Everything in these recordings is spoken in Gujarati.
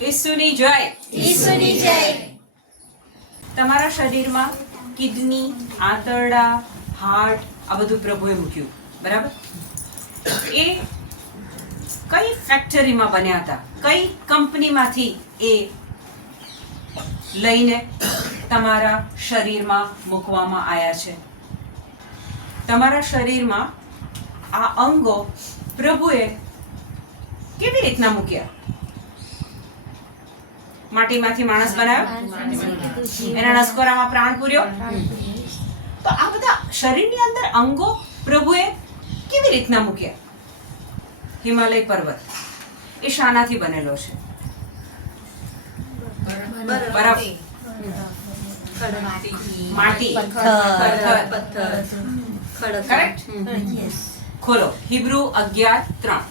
ઈસુની જય. ઈસુની જય. તમારા શરીરમાં કિડની, આંતરડા, હાર્ટ આ બધું પ્રભુએ મૂક્યું, બરાબર? એ કઈ ફેક્ટરીમાં બન્યા હતા, કઈ કંપનીમાંથી એ લઈને તમારા શરીરમાં મૂકવામાં આવ્યા છે? તમારા શરીરમાં આ અંગો પ્રભુએ કેવી રીતના મૂક્યા? માટીમાંથી માણસ બનાવ્યો, એના નસકોરામાં પ્રાણ પૂર્યો. તો આ બધા શરીરની અંદર અંગો પ્રભુએ કેવી રીતના મૂક્યા? હિમાલય પર્વત એ શાનાથી બનેલો છે? બરફ, માટી, પથ્થર. કરેક્ટ? ખોલો હિબ્રુ 11:3.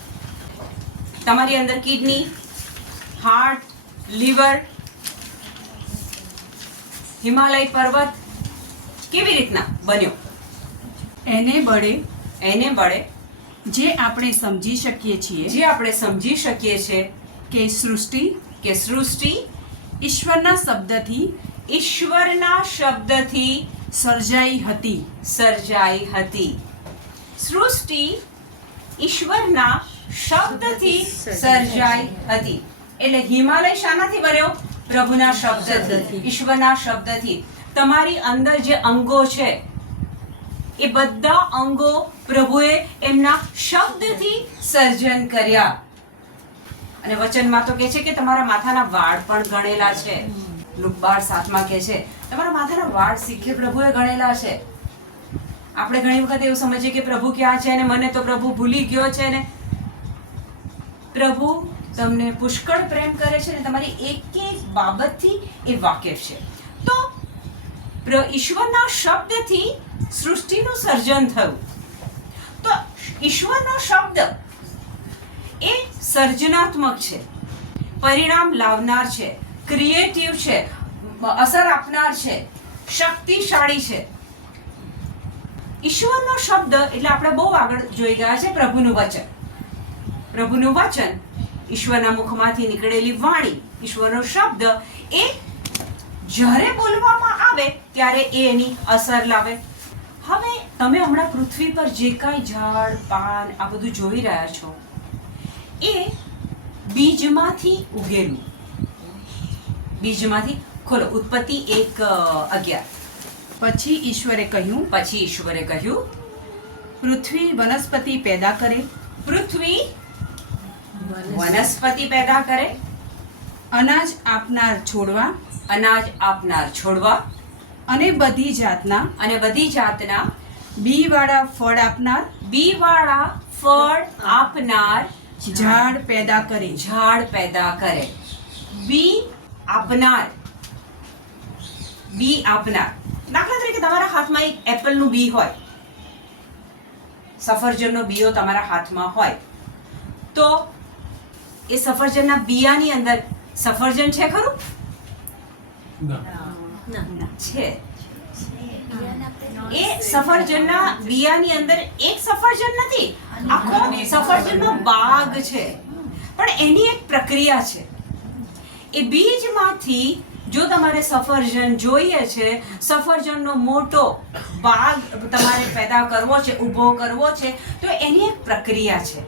તમારી અંદર કિડની, હાર્ટ, લીવર, હિમાલય પર્વત કેવી રીતના બન્યો? એને બળે એને બળે જે આપણે સમજી શકીએ છીએ જે આપણે સમજી શકીએ છીએ કે સૃષ્ટિ ઈશ્વરના શબ્દથી ઈશ્વરના શબ્દથી સર્જાઈ હતી. સૃષ્ટિ ઈશ્વરના શબ્દથી સર્જાઈ હતી. એટલે હિમાલય શાનાથી બન્યો? પ્રભુના શબ્દથી, ઈશ્વરના શબ્દથી. તમારી અંદર જે અંગો છે એ બધા અંગો પ્રભુએ એમના શબ્દથી સર્જન કર્યા. અને વચનમાં તો કહે છે કે તમારા માથાના વાળ પણ ગણેલા છે. લુક 12:7 કહે છે તમારા માથાના વાળ શીખે પ્રભુએ ગણેલા છે. આપણે ઘણી વખત એવું સમજીએ કે પ્રભુ ક્યાં છે ને મને તો પ્રભુ ભૂલી ગયો છે ને. પ્રભુ તમને પુષ્કળ પ્રેમ કરે છે ને તમારી એક એક બાબતથી એ વાકેફ છે. તો ઈશ્વરના શબ્દથી સૃષ્ટિનું સર્જન થયું. તો ઈશ્વરનો શબ્દ એ સર્જનાત્મક છે, પરિણામ લાવનાર છે, ક્રિએટિવ છે, અસર આપનાર છે, શક્તિશાળી છે. ઈશ્વરનો શબ્દ એટલે આપણે બહુ આગળ જોઈ ગયા છે પ્રભુનું વચન. પ્રભુનું વચન, ઈશ્વરના મુખમાંથી નીકળેલી વાણી, ઈશ્વરનો શબ્દ એ જ્યારે બોલવામાં આવે ત્યારે એ એની અસર લાવે. હવે તમે હમણાં પૃથ્વી પર જે કાંઈ ઝાડ, પાન આ બધું જોઈ રહ્યા છો એ બીજમાંથી ઉગેલું. બીજમાંથી. ખોલો ઉત્પત્તિ 1:11. પછી ઈશ્વરે કહ્યું પૃથ્વી વનસ્પતિ પેદા કરે, પૃથ્વી વનસ્પતિ પેદા કરે, અનાજ આપનાર છોડવા અને બધી જાતના બીવાળા ફળ આપનાર ઝાડ પેદા કરે. બી આપનાર. દાખલા તરીકે તમારા હાથમાં એક એપલનું બી હોય, સફરજનનો બીયો તમારા હાથમાં હોય, તો એ સફરજનના બિયાની અંદર સફરજન છે ખરું? છે. એ સફરજનના બિયાની અંદર એક સફરજન નથી, આખો સફરજનનો બાગ છે. પણ એની એક પ્રક્રિયા છે. એ બીજમાંથી જો તમારે સફરજન જોઈએ છે, સફરજનનો મોટો બાગ તમારે પેદા કરવો છે, ઊભો કરવો છે, તો એની એક પ્રક્રિયા છે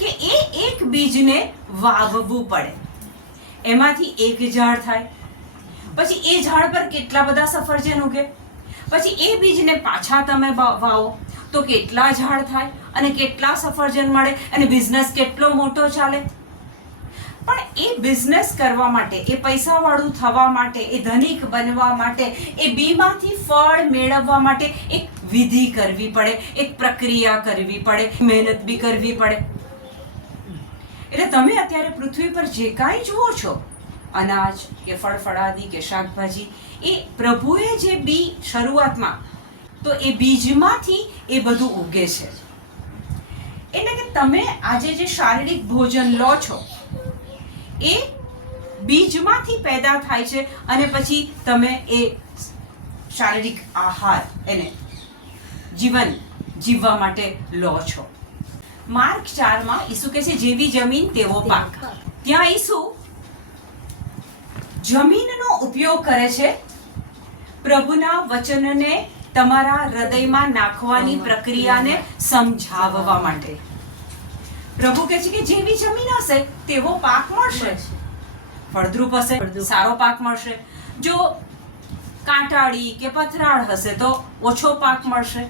કે એ એક બીજને વાવવું પડે. એમાંથી એક ઝાડ થાય, પછી એ ઝાડ પર કેટલા બધા સફરજન ઉગે, પછી એ બીજને પાછા તમે વાવો તો કેટલા ઝાડ થાય અને કેટલા સફરજન મળે અને બિઝનેસ કેટલો મોટો ચાલે. પણ એ બિઝનેસ કરવા માટે, એ પૈસાવાળું થવા માટે, એ ધનિક બનવા માટે, એ બીમાંથી ફળ મેળવવા માટે એક વિધિ કરવી પડે, એક પ્રક્રિયા કરવી પડે, મહેનત બી કરવી પડે. એટલે તમે અત્યારે પૃથ્વી પર જે કાંઈ જુઓ છો, અનાજ કે ફળફળાદી કે શાકભાજી, એ પ્રભુએ જે બી શરૂઆતમાં, તો એ બીજમાંથી એ બધું ઉગે છે. એટલે કે તમે આજે જે શારીરિક ભોજન લો છો એ બીજમાંથી પેદા થાય છે અને પછી તમે એ શારીરિક આહાર એને જીવન જીવવા માટે લો છો. માર્ક 4 ઈસુ કહે છે જેવી જમીન તેવો પાક. ત્યાં ઈસુ જમીનનો ઉપયોગ કરે છે પ્રભુના વચનને તમારા હૃદયમાં નાખવાની પ્રક્રિયાને સમજાવવા માટે. પ્રભુ કહે છે કે જેવી જમીન હશે તેવો પાક મળશે, ફળદ્રુપ હશે, સારો પાક મળશે. જો કાંટાળી કે પથરાળ હશે તો ઓછો પાક મળશે.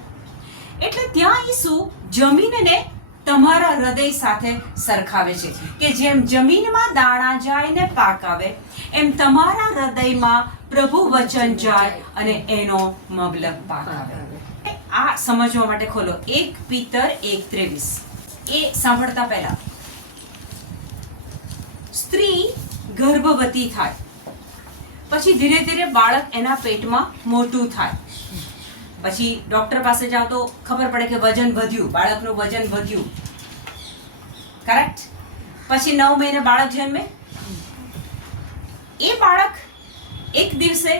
એટલે ત્યાં ઈસુ જમીનને તમારા હૃદય સાથે સરખાવે છે કે જેમ જમીનમાં દાણા જાય ને પાક આવે, એમ તમારા હૃદયમાં પ્રભુ વચન જાય અને એનો મબલક પાક આવે. આ સમજવા માટે ખોલો 1 પીતર 1:23. એ સાંભળતા પહેલા, સ્ત્રી ગર્ભવતી થાય પછી ધીરે ધીરે બાળક એના પેટમાં મોટું થાય, પછી ડોક્ટર પાસે જાઓ તો ખબર પડે કે વજન વધ્યું, બાળકનું વજન વધ્યું, કરેક્ટ. પછી 9 મહિને બાળક જન્મે. એ બાળક એક દિવસે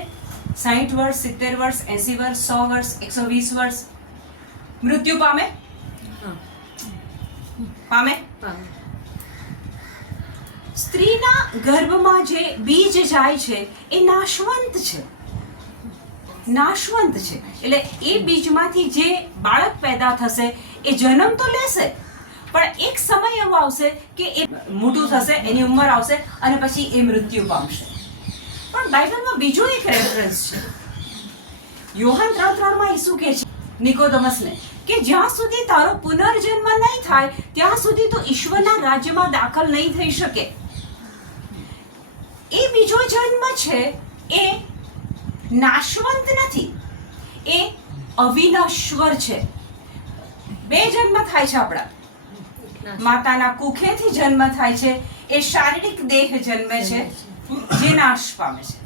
60 વર્ષ, 70 વર્ષ, 80 વર્ષ, 100 વર્ષ, 120 વર્ષ મૃત્યુ પામે. સ્ત્રીના ગર્ભમાં જે બીજ જાય છે એ નાશવંત છે. એટલે એ બીજમાંથી જે બાળક પેદા થશે એ જન્મ તો લેશે, પણ એક સમય એવો આવશે કે એ મોટું થશે, એની ઉંમર આવશે અને પછી એ મૃત્યુ પામશે. પણ બાઇબલમાં બીજો એક રેફરન્સ છે. યોહાન 3:3 ઈસુ કહે છે નિકોદેમસને કે જ્યાં સુધી તારો પુનર્જન્મ નહીં થાય ત્યાં સુધી તું ઈશ્વરના રાજ્યમાં દાખલ નહીં થઈ શકે. એ બીજો જન્મ છે એ નાશવંત નથી, એ અવિનશ્વર છે. 2 જન્મ થાય છે આપણા. માતાના કુખેથી જન્મ થાય છે, એ શારીરિક દેહ જન્મે છે જે નાશ પામે છે.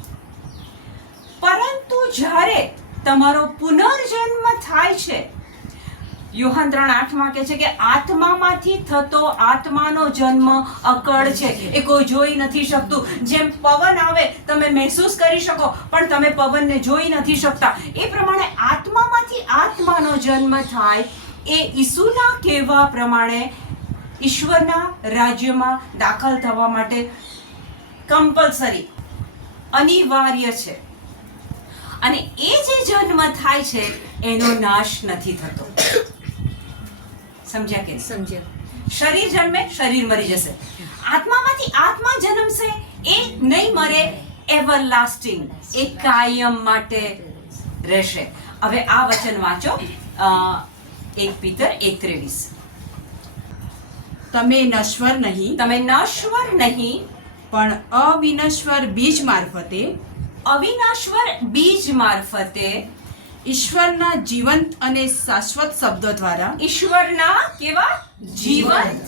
પરંતુ જ્યારે તમારો પુનર્જન્મ થાય છે, યોહાન 3:8 કહે છે કે આત્મામાંથી થતો આત્માનો જન્મ અકળ છે, એ કોઈ જોઈ નથી શકતું. જેમ પવન આવે તમે મહેસૂસ કરી શકો પણ તમે પવનને જોઈ નથી શકતા, એ પ્રમાણે આત્મામાંથી આત્માનો જન્મ થાય એ ઈસુના કહેવા પ્રમાણે ઈશ્વરના રાજ્યમાં દાખલ થવા માટે કમ્પલસરી, અનિવાર્ય છે. અને એ જે જન્મ થાય છે એનો નાશ નથી થતો. સમજ્યા કે? સમજ્યા. શરીર જન્મે, શરીર મરી જશે. આત્મામાંથી આત્મા જન્મશે, એ નહીં મરે, એવરલાસ્ટિંગ, એ કાયમ માટે રહેશે. હવે આ વચન વાંચો 1 પીતર 1:23. તમે નશ્વર નહીં પણ અવિનશ્વર બીજ મારફતે ઈશ્વરના જીવંત અને શાશ્વત શબ્દો દ્વારા ઈશ્વરના કેવા જીવંત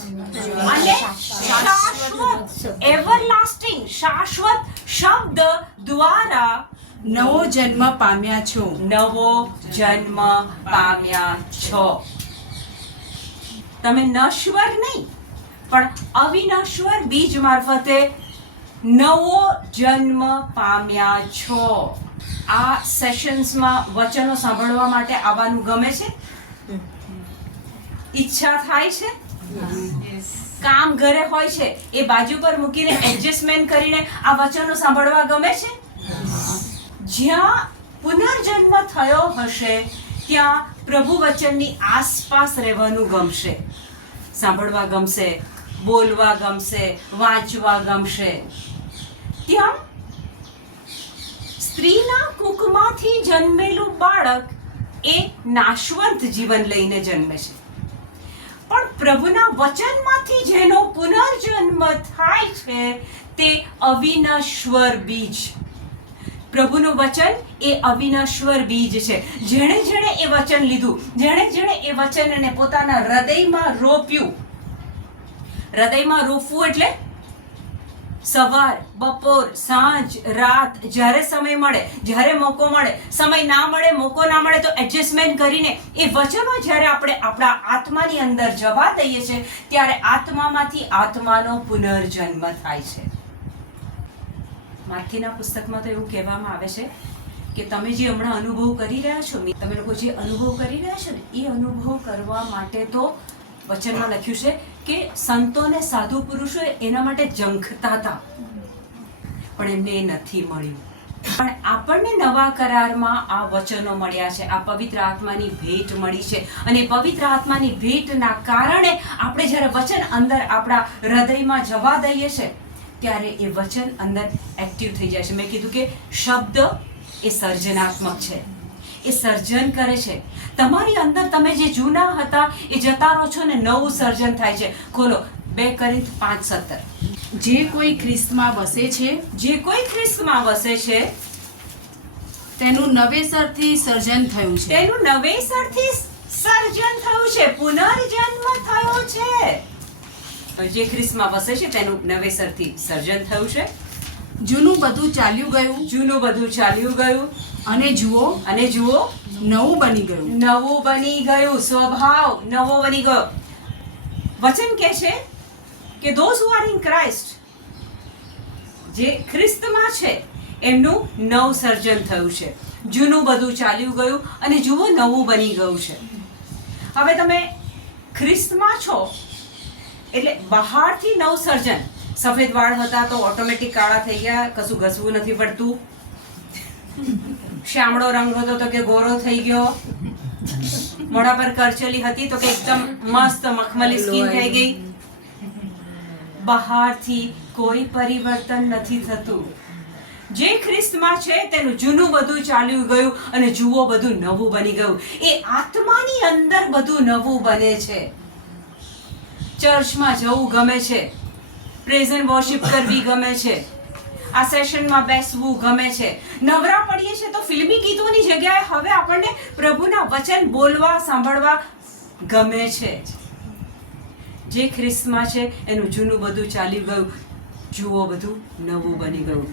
અને શાશ્વત, એવરલાસ્ટિંગ, શાશ્વત શબ્દ દ્વારા નવો જન્મ પામ્યા છો. તમે નશ્વર નહીં પણ અવિનશ્વર બીજ મારફતે નવો જન્મ પામ્યા છો. આ સેશન્સમાં વચનો સાંભળવા માટે આવવાનું ગમે છે? ઈચ્છા થાય છે? કામ ઘરે હોય છે એ બાજુ પર મૂકીને એડજસ્ટમેન્ટ કરીને આ વચનો સાંભળવા ગમે છે? જ્યાં પુનર્જન્મ થયો હશે ત્યાં પ્રભુ વચનની આસપાસ રહેવાનું ગમશે, સાંભળવા ગમશે, બોલવા ગમશે, વાંચવા ગમશે. ત્યાં સ્ત્રીના કુખમાંથી જન્મેલું બાળક એ નાશવંત જીવન લઈને જન્મે છે, પણ પ્રભુના વચનમાંથી જેનો પુનર્જન્મ થાય છે તે અવિનશ્વર બીજ. પ્રભુનું વચન એ અવિનશ્વર બીજ છે. જેણે જેણે એ વચન લીધું, જેણે જેણે એ વચનને પોતાના હૃદયમાં રોપ્યું. હૃદયમાં રોપવું એટલે સવાર, બપોર, સાંજ, રાત, જ્યારે સમય મળે, જ્યારે મોકો મળે, સમય ના મળે, મોકો ના મળે તો એડજસ્ટમેન્ટ કરીને એ વચનો જ્યારે આપણે આપણા આત્માની અંદર જવા દઈએ છીએ ત્યારે આત્મામાંથી આત્માનો પુનર્જન્મ થાય છે. માથીના પુસ્તકમાં તો એવું કહેવામાં આવે છે કે તમે જે હમણાં અનુભવ કરી રહ્યા છો, તમે લોકો જે અનુભવ કરી રહ્યા છો ને એ અનુભવ કરવા માટે તો વચનમાં લખ્યું છે કે સંતો ને સાધુ પુરુષો એના માટે ઝંખતા હતા, પણ એમને એ નથી મળ્યું. પણ આપણને નવા કરારમાં આ વચનો મળ્યા છે, આ પવિત્ર આત્માની ભેટ મળી છે. અને પવિત્ર આત્માની ભેટના કારણે આપણે જ્યારે વચન અંદર આપણા હૃદયમાં જવા દઈએ છે ત્યારે એ વચન અંદર એક્ટિવ થઈ જાય છે. મેં કીધું કે શબ્દ એ સર્જનાત્મક છે, એ સર્જન કરે છે. તમારી અંદર તમે જે જૂના હતા એ જતા રહો છો ને નવું સર્જન થાય છે. ખોલો 2 કોરિન્થ 5:17. જે કોઈ ખ્રિસ્તમાં વસે છે જે કોઈ ખ્રિસ્તમાં વસે છે તેનું નવેસરથી સર્જન થયું છે. તેનું નવેસરથી સર્જન થયું છે, પુનર્જન્મ થયો છે. જે ખ્રિસ્તમાં વસે છે તેનું નવેસરથી સર્જન થયું છે. જૂનું બધું ચાલ્યું ગયું જૂનું બધું ચાલ્યું ગયું અને જુઓ અને જુઓ નવું બની ગયું. નવું બની ગયું. સ્વભાવ નવો બની ગયો. વચન કહે છે કે those who are in Christ, જે ખ્રિસ્તમાં છે એમનું નવ સર્જન થયું છે. જૂનું બધું ચાલ્યું ગયું અને જુઓ નવું બની ગયું છે. હવે તમે ખ્રિસ્તમાં છો એટલે બહારથી નવ સર્જન. સફેદ વાળ હતા તો ઓટોમેટિક કાળા થઈ ગયા, કશું ઘસવું નથી પડતું. શામળો રંગ હતો તો કે ગોરો થઈ ગયો. મોઢા પર કરચલી હતી તો કે એકદમ મસ્ત મખમલી સ્કિન થઈ ગઈ. બહારથી કોઈ પરિવર્તન નથી થતું. જે ખ્રિસ્તમાં છે તેનું જૂનું બધું ચાલ્યું ગયું અને જુઓ બધું નવું બની ગયું. એ આત્માની અંદર બધું નવું બને છે. ચર્ચમાં જવું ગમે છે, પ્રેઝ એન્ડ વર્શિપ કરવી ગમે છે, આ સેશનમાં બેસવું ગમે છે. નવરા પડીએ છે તો ફિલ્મી ગીતોની જગ્યાએ હવે આપણને પ્રભુના વચન બોલવા સાંભળવા ગમે છે. જે ખ્રિસ્તમાં છે એનું જૂનું બધું ચાલ્યું ગયું, જુઓ બધું નવું બની ગયું.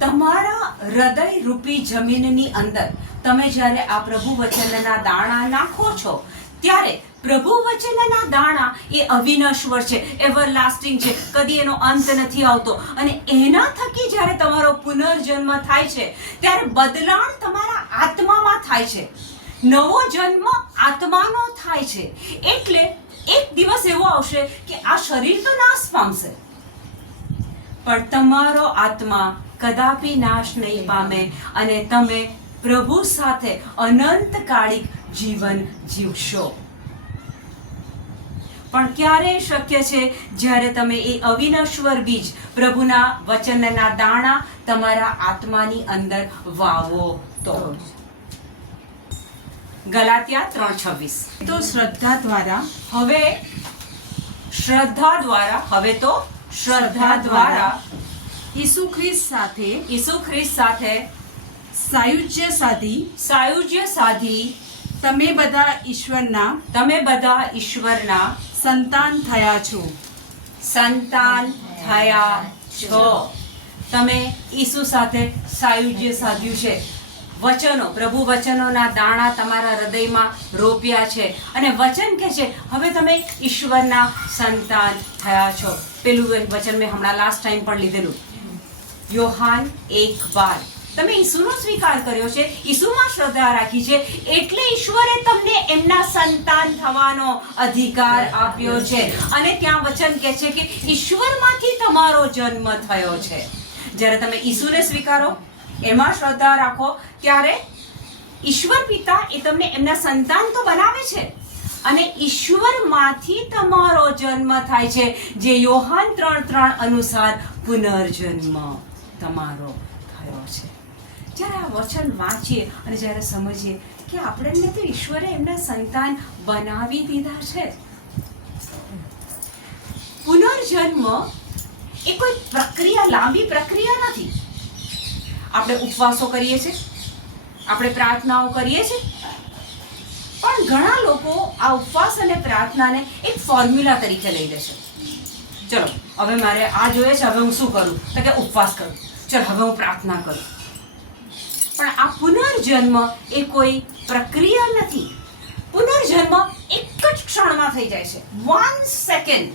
તમારા હૃદય રૂપી જમીનની અંદર તમે જ્યારે આ પ્રભુ વચનના દાણા નાખો છો ત્યારે પ્રભુ વચનના દાણા એ અવિનશ્વર છે, એવરલાસ્ટિંગ છે, કદી એનો અંત નથી આવતો. અને એના થકી જ્યારે તમારો પુનર્જન્મ થાય છે ત્યારે બદલાણ તમારા આત્મામાં થાય છે. નવો જન્મ આત્માનો થાય છે. એટલે એક દિવસ એવો આવશે કે આ શરીર તો નાશ પામશે પણ તમારો આત્મા કદાપી નાશ નહીં પામે અને તમે પ્રભુ સાથે અનંતકાળિક જીવન જીવશો. પણ ક્યારે શક્ય છે? જ્યારે તમે એ અવિનશ્વર બીજ પ્રભુના વચનના દાણા તમારા આત્માની અંદર વાવો તો. ગલાતિયા 3:26. તો શ્રદ્ધા દ્વારા હવે શ્રદ્ધા દ્વારા ઈસુ ખ્રિસ્ત સાથે ઈસુ ખ્રિસ્ત સાથે સાયુજ્ય સાધી તમે બધા ઈશ્વરના સંતાન થયા છો. તમે ઈસુ સાથે સાયુજ્ય સાધ્યું છે. વચનો, પ્રભુ વચનોના દાણા તમારા હૃદયમાં રોપ્યા છે અને વચન કહે છે હવે તમે ઈશ્વરના સંતાન થયા છો. પેલું વચન મેં હમણાં લાસ્ટ ટાઈમ પણ લીધેલું, યોહાન 1:12. તમે ઈસુનો સ્વીકાર કર્યો છે, ઈસુમાં શ્રદ્ધા રાખી છે એટલે ઈશ્વરે તમને એમના સંતાન થવાનો અધિકાર આપ્યો છે. અને ત્યાં વચન કહે છે કે ઈશ્વરમાંથી તમારો જન્મ થયો છે. જ્યારે તમે ઈસુને સ્વીકારો, એમાં શ્રદ્ધા રાખો ત્યારે ઈશ્વર પિતા એ તમને એમના સંતાન તો બનાવે છે અને ઈશ્વરમાંથી તમારો જન્મ થાય છે, જે યોહાન 3:3 અનુસાર પુનર્જન્મ તમારો થયો છે. જ્યારે આ વચન વાંચીએ અને જ્યારે સમજીએ કે આપણને તો ઈશ્વરે એમના સંતાન બનાવી દીધા છે. પુનર્જન્મ એ કોઈ પ્રક્રિયા, લાંબી પ્રક્રિયા નથી. આપણે ઉપવાસો કરીએ છીએ, આપણે પ્રાર્થનાઓ કરીએ છીએ, પણ ઘણા લોકો આ ઉપવાસ અને પ્રાર્થનાને એક ફોર્મ્યુલા તરીકે લઈ લે છે. ચલો હવે મારે આ જોઈએ છે, હવે હું શું કરું? તો કે ઉપવાસ કરું. ચલો હવે હું પ્રાર્થના કરું. પણ આ પુનર્જન્મ એ કોઈ પ્રક્રિયા નથી. પુનર્જન્મ એક જ ક્ષણમાં થઈ જાય છે, 1 સેકન્ડ.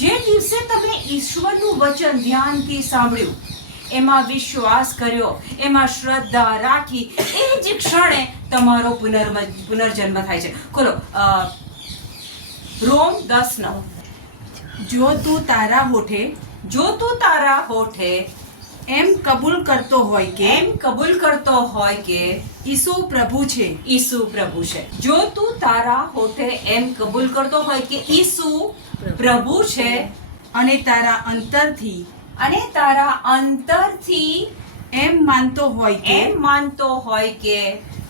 જે દિવસે તમે ઈશ્વરનું વચન ધ્યાનથી સાંભળ્યું, એમાં વિશ્વાસ કર્યો, એમાં શ્રદ્ધા રાખી, એ જ ક્ષણે તમારો પુનર્જન્મ થાય છે. ખોલો રોમ 10:9. જો તું તારા હોઠે જો તું તારા હોઠે એમ કબૂલ કરતો હોય કે એમ કબૂલ કરતો હોય કે ઈસુ પ્રભુ છે, ઈસુ પ્રભુ છે. જો તું તારા હોઠે એમ કબૂલ કરતો હોય કે ઈસુ પ્રભુ છે અને તારા અંતરથી અને તારા અંતરથી એમ માનતો હોય કે એમ માનતો હોય કે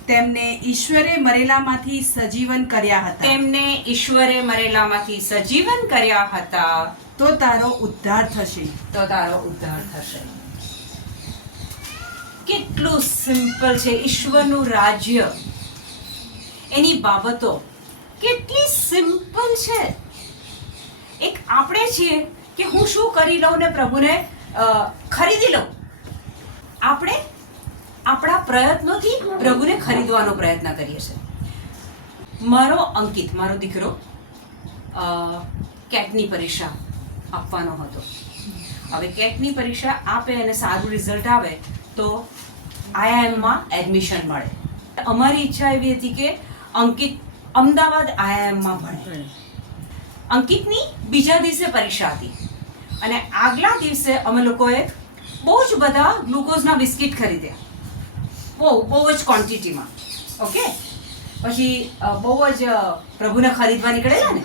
તેમને ઈશ્વરે મરેલામાંથી સજીવન કર્યા હતા, તેમને ઈશ્વરે મરેલામાંથી સજીવન કર્યા હતા, તો તારો ઉદ્ધાર થશે. તો તારો ઉદ્ધાર થશે. કેટલું સિમ્પલ છે. ઈશ્વરનું રાજ્ય, એની બાબતો કેટલી સિમ્પલ છે. એક આપણે છીએ કે હું શું કરી લઉં ને પ્રભુને ખરીદી લઉં. આપણે આપણા પ્રયત્નોથી પ્રભુને ખરીદવાનો પ્રયત્ન કરીએ છીએ. મારો અંકિત, મારો દીકરો કેટની પરીક્ષા આપવાનો હતો. હવે કેટની પરીક્ષા આપે અને સારું રિઝલ્ટ આવે તો આઈઆઈએમમાં એડમિશન મળે. અમારી ઈચ્છા એવી હતી કે અંકિત અમદાવાદ આઈઆઈએમમાં ભણે. અંકિતની બીજા દિવસે પરીક્ષા હતી અને આગલા દિવસે અમે લોકોએ બહુ જ બધા ગ્લુકોઝના બિસ્કિટ ખરીદ્યા, બહુ જ ક્વોન્ટિટીમાં. ઓકે, પછી બહુ જ પ્રભુને ખરીદવા નીકળેલા ને,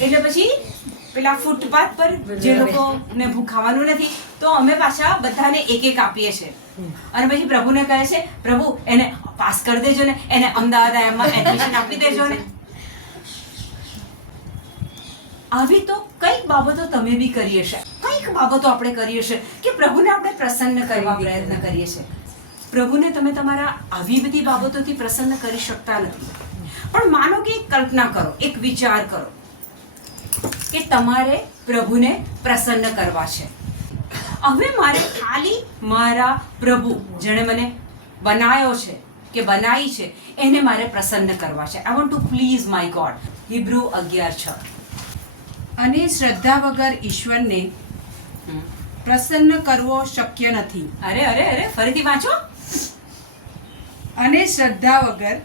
એટલે પછી પેલા ફૂટપાથ પર જે લોકોને ખાવાનું નથી તો અમે પાછા બધાને એક એક આપીએ છીએ અને પછી પ્રભુને કહે છે, પ્રભુ એને પાસ કરી દેજો ને, એને અમદાવાદ એમાં એડમિશન આપી દેજો ને. આવી તો કઈક બાબતો તમે બી કરી હશે, કઈક બાબતો આપણે કરી હશે કે પ્રભુને આપણે પ્રસન્ન કરવા પ્રયત્ન કરીએ છીએ. પ્રભુને તમે તમારા આવી બધી બાબતોથી પ્રસન્ન કરી શકતા નથી. પણ માનો કે એક કલ્પના કરો, એક વિચાર કરો કે તમારે પ્રભુને પ્રસન્ન કરવા છે. હવે મારે ખાલી મારા પ્રભુ જેણે મને બનાવ્યો છે કે બનાવી છે એને મારે પ્રસન્ન કરવા છે. I want to please my God. Hebrew 11:6. અને શ્રદ્ધા વગર ઈશ્વરને પ્રસન્ન કરવો શક્ય નથી. અરે અરે અરે ફરીથી વાંચો. અને શ્રદ્ધા વગર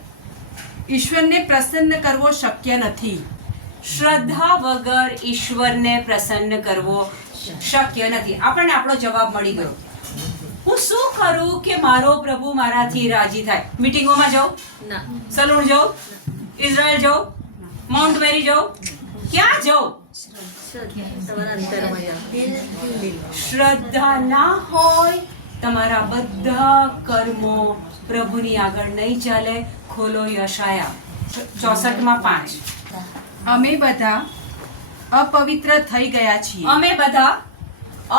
ઈશ્વરને પ્રસન્ન કરવો શક્ય નથી. શ્રદ્ધા વગર ઈશ્વરને પ્રસન્ન કરવો શક્ય નથી. આપણને આપણો જવાબ મળી ગયો. હું શું કરું કે મારો પ્રભુ મારાથી રાજી થાય? મીટિંગોમાં જાઉં, સલૂન જાઉં, ઇઝરાયલ જાઉં, માઉન્ટ મેરી જાઉં, ક્યાં જાઉં? શ્રદ્ધા ના હોય તમારા બધા કર્મો પ્રભુની આગળ નહીં ચાલે. ખોલો યશાયા 64:5. અમે બધા અપવિત્ર થઈ ગયા છીએ. અમે બધા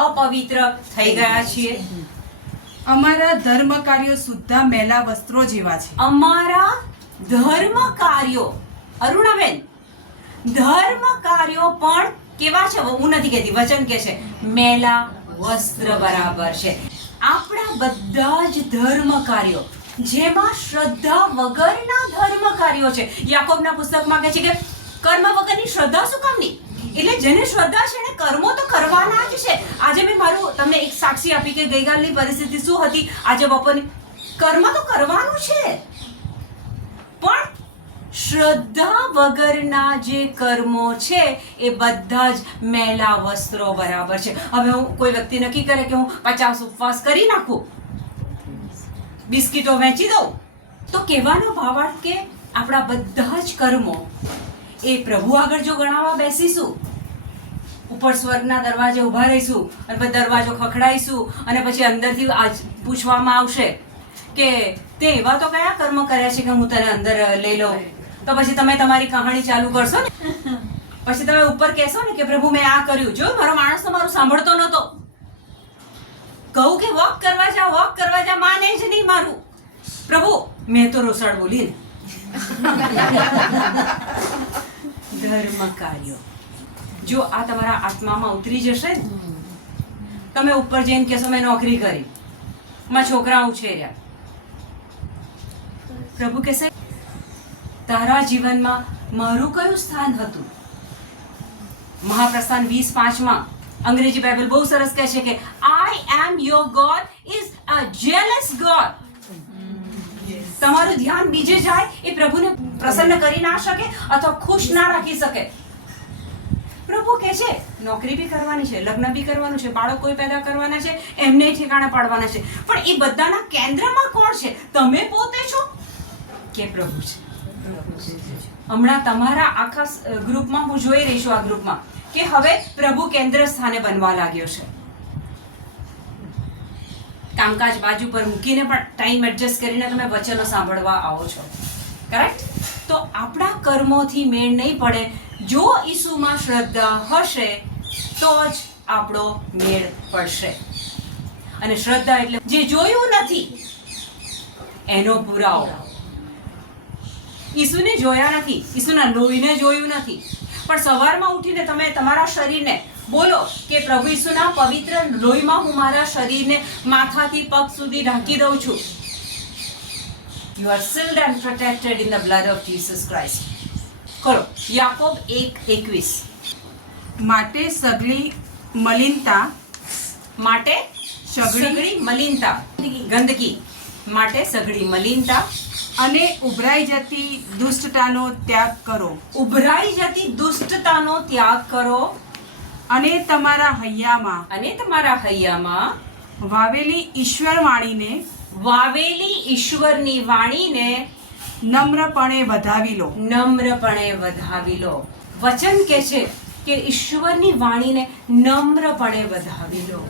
અપવિત્ર થઈ ગયા છીએ. અમારા ધર્મ કાર્યો સુદ્ધા મેલા વસ્ત્રો જેવા છે. અમારા ધર્મ કાર્યો, અરુણાબેન, ધર્મ કાર્યો પણ કેવા છે? હું નથી કહેતી, વચન કહે છે મેલા વસ્ત્ર બરાબર છે. આપણા બધા જ ધર્મ કાર્યો, જેમાં શ્રદ્ધા વગરના ધર્મ કાર્યો છે. યાકોબના પુસ્તકમાં કહે છે કે કર્મ વગરની શ્રદ્ધા શું કામની? એટલે જેને શ્રદ્ધા છે એને કર્મો તો કરવાના જ છે. આજે મેં મારું તમને એક સાક્ષી આપી કે ગઈકાલની પરિસ્થિતિ શું હતી, આજે બપોરની. કર્મ તો કરવાનું છે, પણ શ્રદ્ધા વગરના જે કર્મો છે એ બધા જ મેલા વસ્ત્રો બરાબર છે. હવે હું કોઈ વ્યક્તિ નક્કી કરે કે હું 50 ઉપવાસ કરી નાખું, બિસ્કિટો વેચી દઉં, તો કહેવાનો ભાવાર્થ કે આપણા બધા જ કર્મો એ પ્રભુ આગળ જો ગણાવવા બેસીશું, ઉપર સ્વર્ગના દરવાજે ઊભા રહીશું અને પછી દરવાજો ખખડાઈશું અને પછી અંદરથી આજ પૂછવામાં આવશે કે તે એવા તો કયા કર્મ કર્યા છે કે હું તને અંદર લઈ લઉં, તો પછી તમે તમારી કહાણી ચાલુ કરશો ને. પછી તમે ઉપર કહેશો ને કે પ્રભુ મેં આ કર્યું, જો મારો માણસ તો મારું સાંભળતો નહોતો, કહું કે વોક કરવા જા, માને જ નહીં મારું. પ્રભુ મેં તો રોસડ બોલી ને. ધર્મ કાર્યો જો આ તમારા આત્મામાં ઉતરી જશે ને, તમે ઉપર જઈને કહેશો મેં નોકરી કરી, મારા છોકરા ઉછેર્યા, પ્રભુ કહેશે તારા જીવનમાં મારું કયું સ્થાન હતું? મહાપ્રસ્થાન 20:5 અંગ્રેજી બાઇબલ બહુ સરસ કહે છે કે I am your God is a jealous God. તમારું ધ્યાન બીજે જાય એ પ્રભુને પ્રસન્ન કરી ના શકે અથવા ખુશ ના રાખી શકે. પ્રભુ કહે છે નોકરી બી કરવાની છે, લગ્ન બી કરવાનું છે, બાળકો પેદા કરવાના છે, એમને ઠેકાણા પાડવાના છે, પણ એ બધાના કેન્દ્રમાં કોણ છે? તમે પોતે છો કે પ્રભુ છે? હમણાં તમારા આખા ગ્રુપમાં હું જોઈ રહી છું, આ ગ્રુપમાં કે હવે પ્રભુ કેન્દ્ર સ્થાને બનવા લાગ્યો છે. કામકાજ બાજુ પર મૂકીને પણ ટાઈમ એડજસ્ટ કરીને તમે વચનો સાંભળવા આવો છો, કરેક્ટ? તો આપણા કર્મોથી મેળ નહીં પડે. જો ઈસુમાં શ્રદ્ધા હશે તો જ આપણો મેળ પડશે. અને શ્રદ્ધા એટલે જે જોયું નથી એનો પુરાવો. ઈસુને જોયા નથી, ઈસુના લોહીને જોયું નથી, પણ સવારમાં ઉઠીને તમે તમારા શરીરને બોલો કે પ્રભુ ઈસુના પવિત્ર લોહીમાં હું મારા શરીરને માથાથી પગ સુધી ઢાંકી દઉં છું. You are sealed and protected in the blood of Jesus Christ. ખોલો યાકોબ 1:21. માટે સઘળી મલિનતા ગંદકી માટે સઘળી મલિનતા અને ઉભરાઈ જતી દુષ્ટતાનો ત્યાગ કરો અને તમારા હૈયામાં વાવેલી ઈશ્વરની વાણીને નમ્રપણે વધાવી લો. વચન કહે છે કે ઈશ્વરની વાણીને નમ્રપણે વધાવી લો.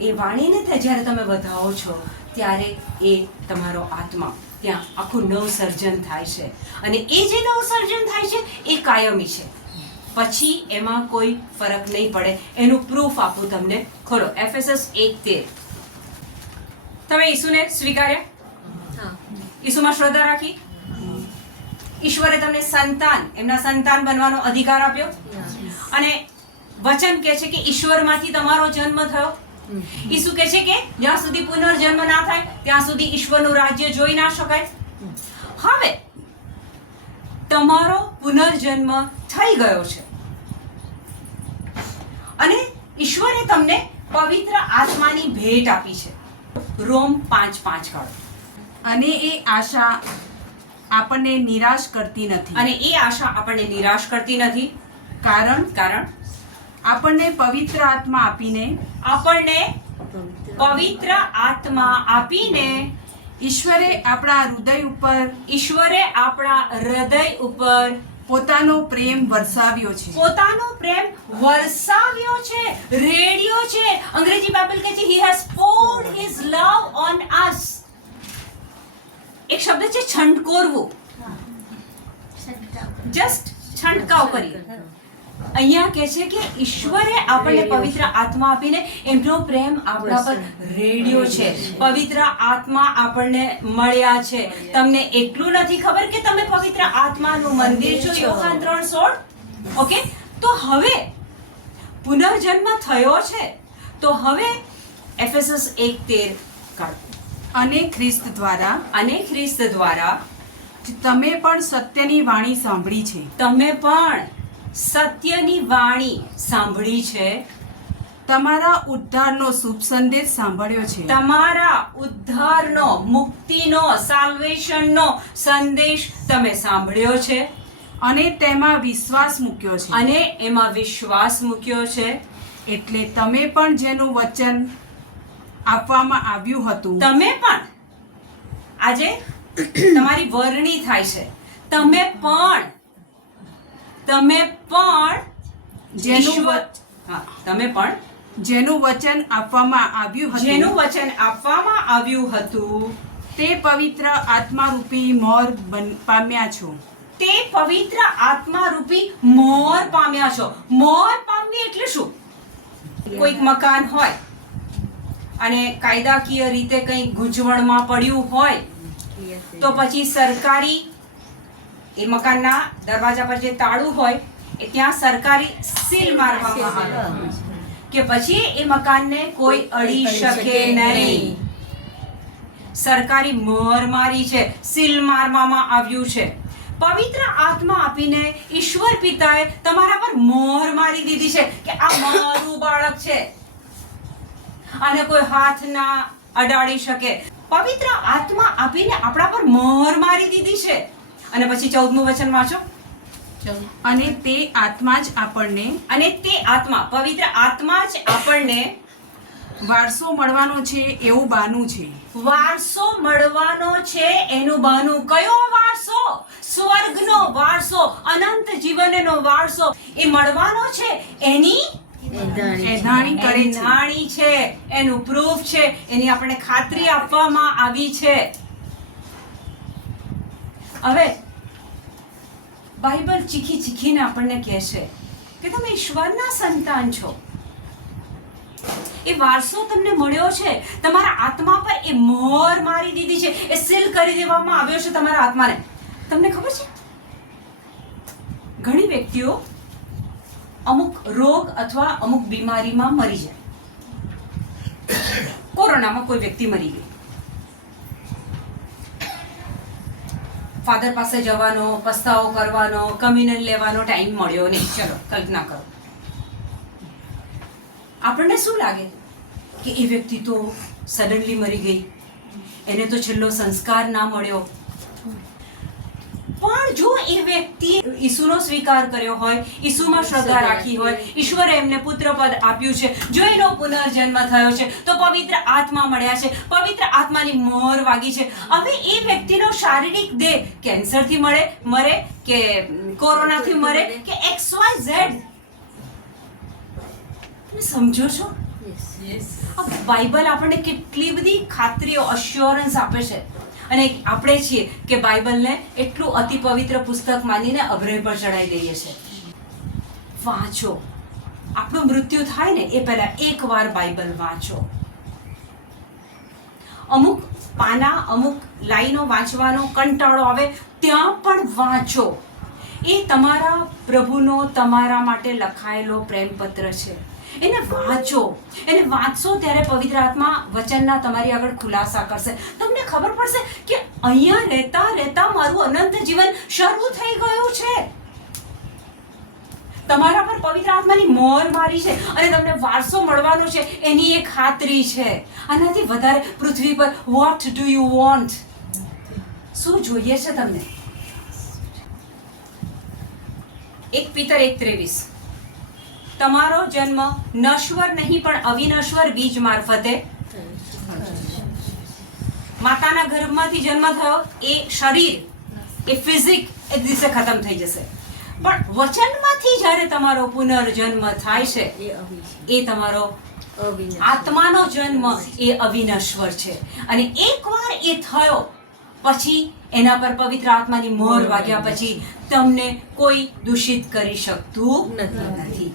એ વાણીને જ્યારે તમે વધાવો છો ત્યારે એ તમારો આત્મા ત્યાં આખું નવસર્જન થાય છે. અને એ જે નવસર્જન થાય છે એ કાયમી છે, પછી એમાં કોઈ ફરક નહીં પડે. એનું પ્રૂફ આપું તમને. ખોલો એફેસસ 1:13. તમે ઈસુને સ્વીકાર્યા, ઈસુમાં શ્રદ્ધા રાખી, ઈશ્વરે તમને એમના સંતાન બનવાનો અધિકાર આપ્યો, અને વચન કહે છે કે ઈશ્વરમાંથી તમારો જન્મ થયો. ઈસુ કહે છે કે જ્યાં સુધી પુનર્જન્મ ના થાય ત્યાં સુધી ઈશ્વરનું રાજ્ય જોઈ ના શકાય. હવે તમારો પુનર્જન્મ થઈ ગયો છે અને ઈશ્વરે તમને પવિત્ર આત્માની ભેટ આપી છે. રોમ 5:5 કાઢો. અને એ આશા આપણને નિરાશ કરતી નથી. કારણ આપણને પવિત્ર આત્મા આપીને ઈશ્વરે આપણા હૃદય ઉપર પોતાનો પ્રેમ વરસાવ્યો છે. રેડિયો છે. અંગ્રેજી બાઇબલ કહે છે he has poured his love on us. એક શબ્દ છે છંટકોરવું, જસ્ટ છંટકાવ કરી. અહીંયા કહે છે કે ઈશ્વરે આપણને પવિત્ર આત્મા આપીને એમનો પ્રેમ આપણા પર રેડિયો છે. પવિત્ર આત્મા આપણને મળ્યા છે. તમને એટલું નથી ખબર કે તમે પવિત્ર આત્માનું મંદિર છો? યોહાન 3:16. ઓકે, તો હવે પુનર્જન્મ થયો છે તો હવે એફેસસ 1:13 કાઢો. અને ખ્રિસ્ત દ્વારા તમે પણ સત્યની વાણી સાંભળી છે. તમારા ઉદ્ધારનો શુભ સંદેશ સાંભળ્યો છે. તમારા ઉદ્ધારનો, મુક્તિનો, સાલ્વેશનનો સંદેશ તમે સાંભળ્યો છે અને તેમાં વિશ્વાસ મૂક્યો છે. એટલે તમે પણ જેનું વચન આપવામાં આવ્યું હતું, તમે પણ આજે તમારી વરણી થાય છે. તમે પણ જેનું વચન આપવામાં આવ્યું હતું તે પવિત્ર આત્મારૂપી મોર પામ્યા છો. મોર પામવી એટલે શું? કોઈક મકાન હોય અને કાયદાકીય રીતે કંઈ ગૂંચવણમાં પડ્યું હોય તો પછી સરકારી એ મકાનના દરવાજા પર જે તાળું હોય એ ત્યાં સરકારી સીલ મારવામાં આવે કે પછી એ મકાનને કોઈ અડી શકે નહીં. સરકારી મોહર મારી છે, સીલ મારવામાં આવ્યું છે. પવિત્ર આત્મા આપીને ઈશ્વર પિતાએ તમારા પર મોહર મારી દીધી છે કે આ મારું બાળક છે, આને કોઈ હાથ ના અડાડી શકે. પવિત્ર આત્મા આપીને આપણા પર મોહર મારી દીધી છે. અને પછી 14મું વચન વાંચો. અને તે આત્મા જ આપણને અને તે આત્મા, પવિત્ર આત્મા જ આપણને વારસો મળવાનો છે એવું બાનું છે. વારસો મળવાનો છે એનું બહાનું. કયો વારસો? સ્વર્ગનો વારસો, અનંત જીવનનો વારસો એ મળવાનો છે. એની એધાણી કરે છે. એધાણી છે, એનું પ્રૂફ છે, એની આપણે ખાતરી આપવામાં આવી છે. હવે બાઇબલ ચીખી ચીખીને આપણને કહે છે કે તમે ઈશ્વરના સંતાન છો. એ વારસો તમને મળ્યો છે. તમારા આત્મા પર એ મોહર મારી દીધી છે, એ સીલ કરી દેવામાં આવ્યો છે તમારા આત્માને. તમને ખબર છે ઘણી વ્યક્તિઓ અમુક રોગ અથવા અમુક બીમારીમાં મરી જાય. કોરોનામાં કોઈ વ્યક્તિ મરી ગઈ. ફાધર પાસે જવાનો, પસ્તાવો કરવાનો, કમ્યુનિયન લેવાનો ટાઈમ મળ્યો નહીં. ચલો કલ્પના કરો. આપણને શું લાગે કે એ વ્યક્તિ તો સડનલી મરી ગઈ, એને તો છેલ્લો સંસ્કાર ના મળ્યો. પણ જો એ વ્યક્તિ ઈસુનો સ્વીકાર કર્યો હોય, ઈસુમાં શ્રદ્ધા રાખી હોય, ઈશ્વરે એમને પુત્રપદ આપ્યું છે, જો એનો પુનર્જન્મ થયો છે, તો પવિત્ર આત્મા મળ્યા છે, પવિત્ર આત્માની મોહર વાગી છે. હવે એ વ્યક્તિનો શારીરિક દેહ કેન્સરથી મરે કે કોરોનાથી મરે કે XYZ, તમે સમજો છો? બાઇબલ આપણને કેટલી બધી ખાતરીઓ, અશ્યોરન્સ આપે છે. અને આપણે છીએ કે બાઇબલને એટલું અતિ પવિત્ર પુસ્તક માનીને અભ્રય પર ચડાવી દઈએ છીએ. વાંચો. આપણું મૃત્યુ થાય ને એ પહેલા એકવાર બાઇબલ વાંચો. અમુક પાના, અમુક લાઈનો વાંચવાનો કંટાળો આવે ત્યાં પણ વાંચો. એ તમારા પ્રભુનો તમારા માટે લખાયેલો પ્રેમપત્ર છે. એને વાંચો. એને વાંચશો ત્યારે પવિત્ર આત્મા વચનના તમારી આગળ ખુલાસા કરશે. તમને ખબર પડશે કે અહીંયા રહેતા રહેતા મારું અનંત જીવન શરૂ થઈ ગયું છે. તમારા પર પવિત્ર આત્માની મોહર મારી છે અને તમને વારસો મળવાનો છે એની એક ખાતરી છે. આનાથી વધારે પૃથ્વી પર વોટ ડુ યુ વોન્ટ? શું જોઈએ છે તમને? 1 Peter 1:23 તમારો જન્મ નશ્વર નહીં પણ અવિનશ્વર બીજ મારફતે, માતાના ગર્ભમાંથી જન્મ થયો એ શરીર, એ ફિઝિક એક દિવસે ખતમ થઈ જશે. પણ વચનમાંથી જ્યારે તમારો પુનર્જન્મ થાય છે એ તમારો આત્માનો જન્મ એ અવિનશ્વર છે. અને એકવાર એ થયો પછી એના પર પવિત્ર આત્માની મોહર વાગ્યા પછી તમને કોઈ દૂષિત કરી શકતું નથી.